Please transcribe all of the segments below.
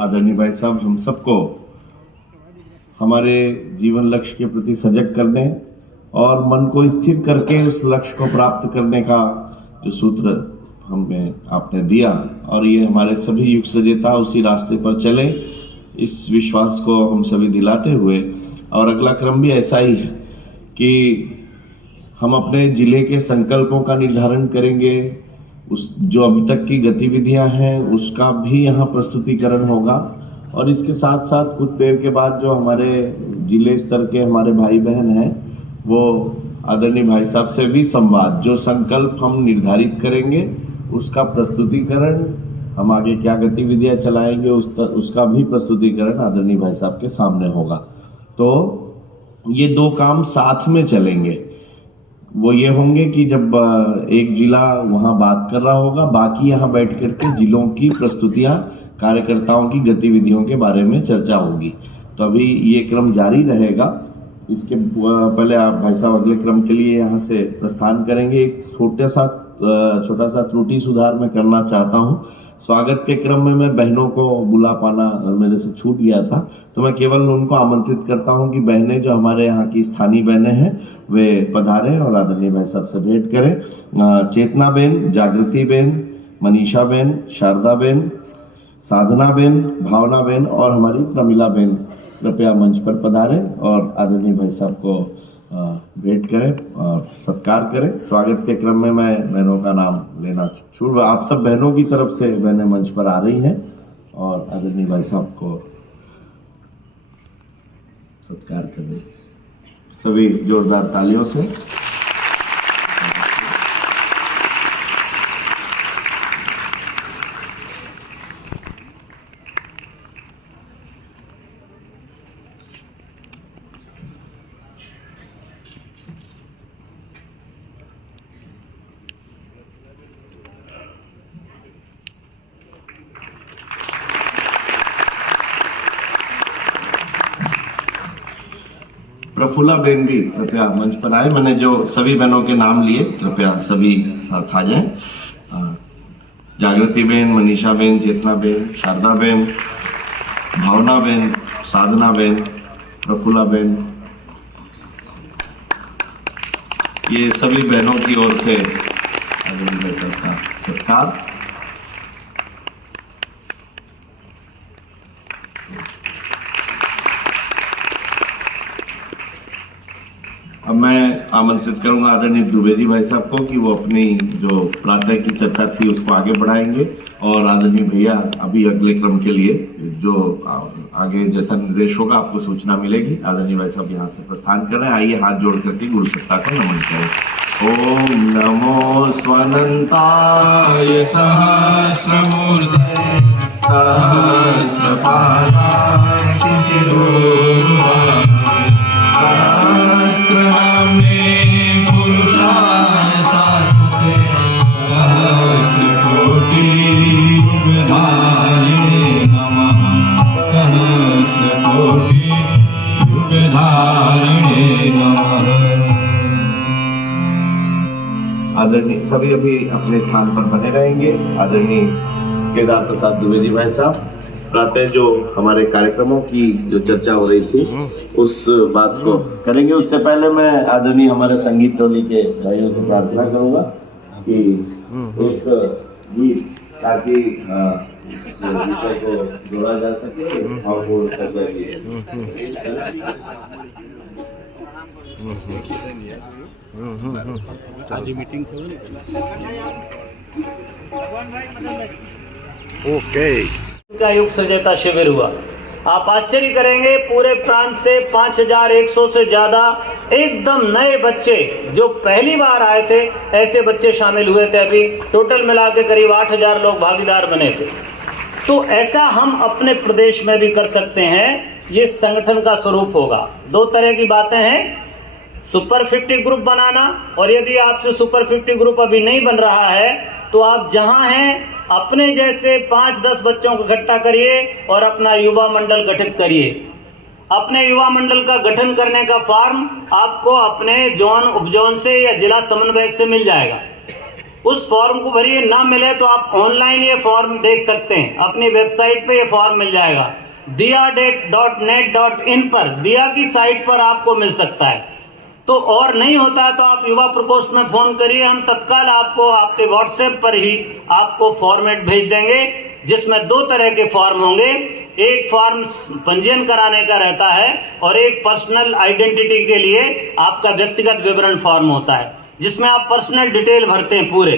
आदरणीय भाई साहब हम सबको हमारे जीवन लक्ष्य के प्रति सजग करने और मन को स्थिर करके उस लक्ष्य को प्राप्त करने का जो सूत्र हमें आपने दिया और ये हमारे सभी युग सजेता उसी रास्ते पर चले, इस विश्वास को हम सभी दिलाते हुए, और अगला क्रम भी ऐसा ही है कि हम अपने जिले के संकल्पों का निर्धारण करेंगे, उस जो अभी तक की गतिविधियां हैं उसका भी यहाँ प्रस्तुतिकरण होगा, और इसके साथ साथ कुछ देर के बाद जो हमारे जिले स्तर के हमारे भाई बहन हैं वो आदरणीय भाई साहब से भी संवाद, जो संकल्प हम निर्धारित करेंगे उसका प्रस्तुतिकरण, हम आगे क्या गतिविधियां चलाएंगे उसका भी प्रस्तुतिकरण आदरणीय भाई साहब के सामने होगा। तो ये दो काम साथ में चलेंगे। वो ये होंगे कि जब एक जिला वहाँ बात कर रहा होगा, बाकी यहाँ बैठ करके जिलों की प्रस्तुतियाँ, कार्यकर्ताओं की गतिविधियों के बारे में चर्चा होगी। तो अभी ये क्रम जारी रहेगा। इसके पहले आप भाई साहब अगले क्रम के लिए यहाँ से प्रस्थान करेंगे। एक छोटा सा त्रुटि सुधार मैं करना चाहता हूँ। स्वागत के क्रम में मैं बहनों को बुला पाना मेरे से छूट गया था, तो मैं केवल उनको आमंत्रित करता हूं कि बहनें जो हमारे यहाँ की स्थानीय बहनें हैं वे पधारें और आदरणीय भाई साहब से भेंट करें। चेतना बेन, जागृति बेन, मनीषा बेन, शारदा बेन, साधना बेन, भावना बेन और हमारी प्रमिला बेन कृपया मंच पर पधारें और आदरणीय भाई साहब को भेंट करें और सत्कार करें। स्वागत के क्रम में मैं बहनों का नाम लेना छोड़, आप सब बहनों की तरफ से बहनें मंच पर आ रही हैं और आदरणीय भाई साहब को सत्कार करें सभी जोरदार तालियों से। प्रफुल्ला बेन भी कृपया मंच पर आए। मैंने जो सभी बहनों के नाम लिए, कृपया सभी साथ आ जाएं। जागृति बेन, मनीषा बेन, चेतना Ben, Sharda Ben, Bhavna Ben, Sadhana Ben, Prafulla Ben, ये सभी बहनों की ओर से सत्कार। अब मैं आमंत्रित करूंगा आदरणीय द्विवेदी भाई साहब को कि वो अपनी जो प्रातः की चर्चा थी उसको आगे बढ़ाएंगे, और आदरणीय भैया अभी अगले क्रम के लिए जो आगे जैसा निर्देश होगा आपको सूचना मिलेगी। आदरणीय भाई साहब यहाँ से प्रस्थान कर रहे हैं। आइए हाथ जोड़ करके गुरु सत्ता को नमन करें। ओम नमो स्वनंताय सहस्रमूर्तये सहस्रपादाय शिशिरोरुहाय सहस्रनाम्ने पुरुषाय शाश्वते सहस्रकोटि युगधारिणे नमः सहस्रकोटि युगधारिणे नमः। आदरणीय सभी अभी अपने स्थान पर बने रहेंगे। आदरणीय केदार प्रसाद द्विवेदी भाई साहब प्रातः जो हमारे कार्यक्रमों की जो चर्चा हो रही थी उस बात को करेंगे। उससे पहले मैं आदरणीय हमारे संगीत टोली के भाइयों से प्रार्थना करूंगा कि एक गीत, ताकि इस विषय को जोड़ा जा सके, भावपूर्ण ओके का युग सजेता शिविर हुआ। आप आश्चर्य करेंगे, पूरे प्रांत से 5100 से ज्यादा एकदम नए बच्चे जो पहली बार आए थे, ऐसे बच्चे शामिल हुए थे। अभी टोटल मिला के करीब 8000 लोग भागीदार बने थे। तो ऐसा हम अपने प्रदेश में भी कर सकते हैं। ये संगठन का स्वरूप होगा। दो तरह की बातें हैं, सुपर 50 ग्रुप बनाना, और यदि आपसे सुपर 50 ग्रुप अभी नहीं बन रहा है तो आप जहां हैं अपने जैसे 5-10 बच्चों को इकट्ठा करिए और अपना युवा मंडल गठित करिए। अपने युवा मंडल का गठन करने का फॉर्म आपको अपने जोन, उपजोन से या जिला समन्वयक से मिल जाएगा। उस फॉर्म को भरिए, ना मिले तो आप ऑनलाइन ये फॉर्म देख सकते हैं, अपनी वेबसाइट पे ये फॉर्म मिल जाएगा, diya.net.in पर, दिया की साइट पर आपको मिल सकता है। तो और नहीं होता तो आप युवा प्रकोष्ठ में फोन करिए, हम तत्काल आपको आपके व्हाट्सएप पर ही आपको फॉर्मेट भेज देंगे, जिसमें 2 तरह के फॉर्म होंगे। एक फॉर्म पंजीयन कराने का रहता है और एक पर्सनल आइडेंटिटी के लिए आपका व्यक्तिगत विवरण फॉर्म होता है, जिसमें आप पर्सनल डिटेल भरते हैं पूरे।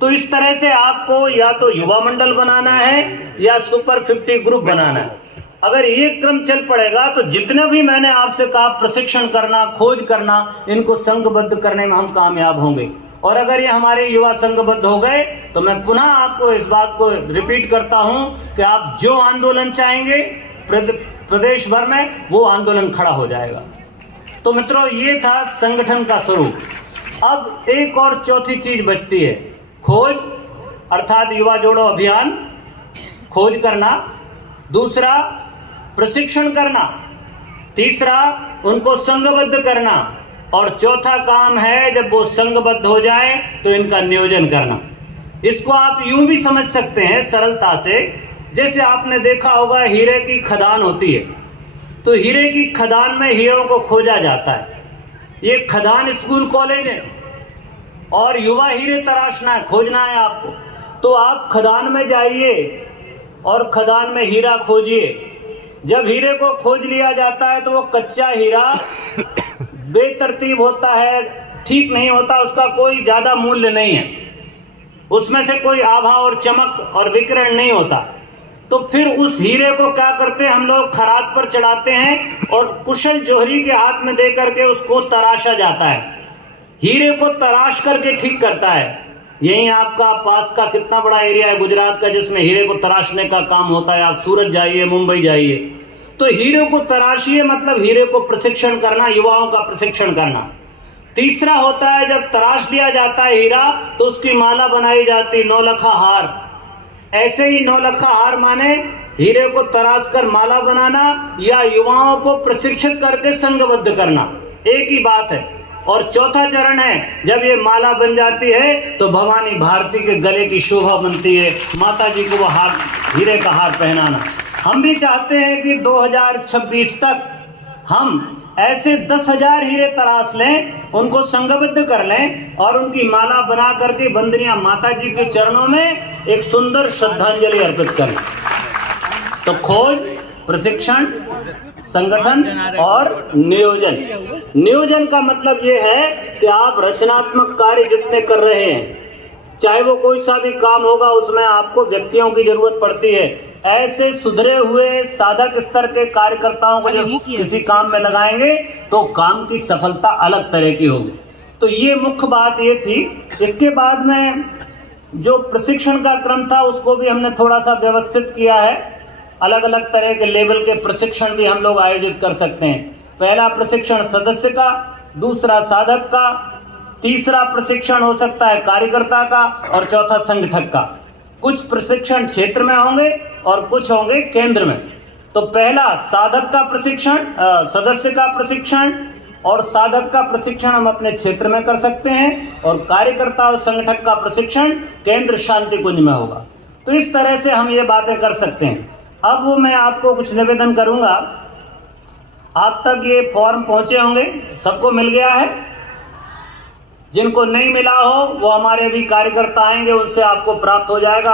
तो इस तरह से आपको या तो युवा मंडल बनाना है या सुपर 50 ग्रुप बनाना है। अगर ये क्रम चल पड़ेगा तो जितने भी मैंने आपसे कहा प्रशिक्षण करना, खोज करना, इनको संघबद्ध करने में हम कामयाब होंगे। और अगर ये हमारे युवा संघबद्ध हो गए तो मैं पुनः आपको इस बात को रिपीट करता हूं कि आप जो आंदोलन चाहेंगे प्रदेश भर में, वो आंदोलन खड़ा हो जाएगा। तो मित्रों, ये था संगठन का स्वरूप। अब एक और चौथी चीज बचती है, खोज, अर्थात युवा जोड़ो अभियान, खोज करना। दूसरा प्रशिक्षण करना। तीसरा उनको संघबद्ध करना। और चौथा काम है, जब वो संघबद्ध हो जाए तो इनका नियोजन करना। इसको आप यूं भी समझ सकते हैं सरलता से, जैसे आपने देखा होगा हीरे की खदान होती है, तो हीरे की खदान में हीरों को खोजा जाता है। ये खदान स्कूल कॉलेज है और युवा हीरे तराशना है, खोजना है आपको। तो आप खदान में जाइए और खदान में हीरा खोजिए। जब हीरे को खोज लिया जाता है तो वो कच्चा हीरा बेतरतीब होता है, ठीक नहीं होता, उसका कोई ज्यादा मूल्य नहीं है, उसमें से कोई आभा और चमक और विकिरण नहीं होता। तो फिर उस हीरे को क्या करते हैं हम लोग, खराद पर चढ़ाते हैं और कुशल जोहरी के हाथ में दे करके उसको तराशा जाता है। हीरे को तराश करके ठीक करता है। यही आपका पास का कितना बड़ा एरिया है गुजरात का, जिसमें हीरे को तराशने का काम होता है। आप सूरत जाइए, मुंबई जाइए, तो हीरे को तराशिए, मतलब हीरे को प्रशिक्षण करना, युवाओं का प्रशिक्षण करना। तीसरा होता है, जब तराश लिया जाता है हीरा तो उसकी माला बनाई जाती, 9 लखा हार। ऐसे ही 9 लखा हार माने हीरे को तराश कर माला बनाना या युवाओं को प्रशिक्षित करके संघबद्ध करना, एक ही बात है। और चौथा चरण है, जब ये माला बन जाती है तो भवानी भारती के गले की शोभा बनती है, माता जी को वो हार, हीरे का हार पहनाना। हम भी चाहते हैं कि 2026 तक हम ऐसे 10,000 हीरे तराश लें, उनको संघबद्ध कर लें और उनकी माला बना करके वंदनीय माता जी के चरणों में एक सुंदर श्रद्धांजलि अर्पित करें। तो खोज, प्रशिक्षण, संगठन और नियोजन। नियोजन का मतलब ये है कि आप रचनात्मक कार्य जितने कर रहे हैं, चाहे वो कोई सा भी काम होगा, उसमें आपको व्यक्तियों की जरूरत पड़ती है। ऐसे सुधरे हुए साधक स्तर के कार्यकर्ताओं को जब किसी काम में लगाएंगे तो काम की सफलता अलग तरह की होगी। तो ये मुख्य बात ये थी। इसके बाद में जो प्रशिक्षण का क्रम था उसको भी हमने थोड़ा सा व्यवस्थित किया है। अलग अलग तरह के लेवल के प्रशिक्षण भी हम लोग आयोजित कर सकते हैं। पहला प्रशिक्षण सदस्य का, दूसरा साधक का, तीसरा प्रशिक्षण हो सकता है कार्यकर्ता का और चौथा संगठक का। कुछ प्रशिक्षण क्षेत्र में होंगे और कुछ होंगे केंद्र में। तो पहला साधक का प्रशिक्षण, सदस्य का प्रशिक्षण और साधक का प्रशिक्षण हम अपने क्षेत्र में कर सकते हैं और कार्यकर्ता और संगठक का प्रशिक्षण केंद्र शांति कुंज में होगा। तो इस तरह से हम ये बातें कर सकते हैं। अब वो मैं आपको कुछ निवेदन करूंगा। आप तक ये फॉर्म पहुंचे होंगे, सबको मिल गया है? जिनको नहीं मिला हो वो हमारे भी कार्यकर्ता आएंगे, उनसे आपको प्राप्त हो जाएगा।